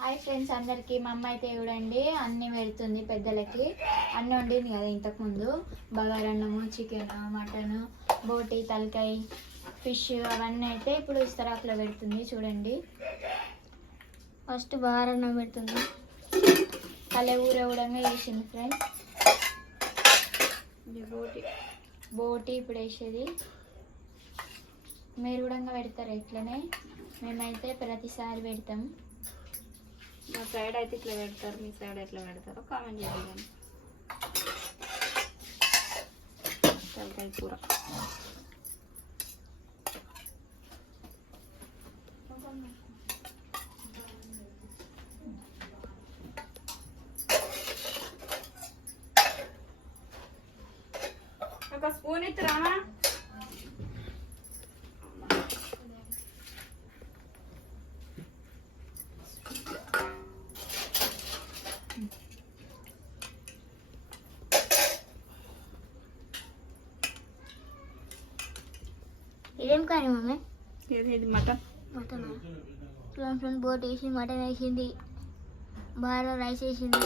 Hi friends అందరికి మా అమ్మ అయితే చూడండి అన్ని పెడుతుంది పెద్దలకి. అన్ని వండింది కదా ఇంతకుముందు. బగారన్నము చికెన్ మటన్ బోటి తలకాయ ఫిష్ అవన్నీ అయితే ఇప్పుడు ఇస్తరాకులో పెడుతుంది. చూడండి. ఫస్ట్ బగారన్నం పెడుతుంది. కలే ఊర కూడా వేసింది ఫ్రెండ్స్. ఇది బోటి. బోటి ఇప్పుడు వేసేది. మీరు కూడా పెడతారు ఇట్లనే? మేమైతే ప్రతిసారి పెడతాం. మా సైడ్ అయితే ఇట్లా పెడతారు మీ సైడ్ ఎట్లా పెడతారో కామెంట్ చేయండి. తలకాయ కూర. ఒక స్పూన్ ఇస్తారా ఇదేం కానీ మమ్మీ ఇది మటన్. మటన్? ఫ్రెండ్ బోట్ వేసి మటన్ వేసింది బాగా రైస్ వేసింది.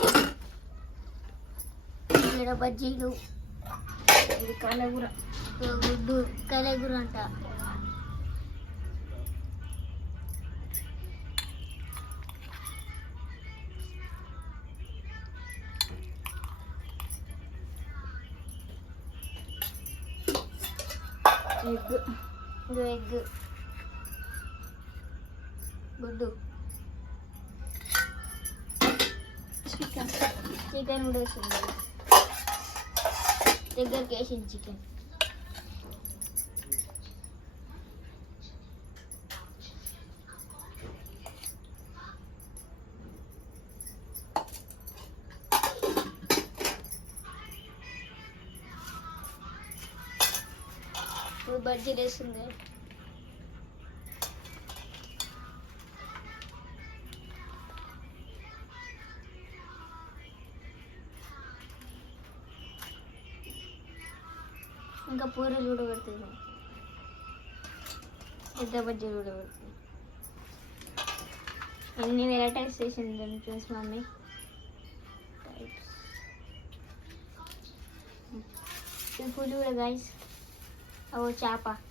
ఇక్కడ బజ్జీలు. ఇది కాలగూర గుడ్డు కలెగురు అంట. ఎగ్. ఇది ఎగ్. గుడ్డు. చికెన్. చికెన్ కూడా వేసింది. దగ్గరికి వేసింది చికెన్. ఇప్పుడు బజ్జీలు వేస్తుంది ఇంకా పూరీలు కూడా పెడుతుంది పెద్ద బజ్జీలు కూడా పెడుతుంది ఎన్ని వెరైటీస్ చేసింది ఫ్రెండ్స్ చూసి మమ్మీ. టైప్స్ ఇది పూలు కూడా 我加吧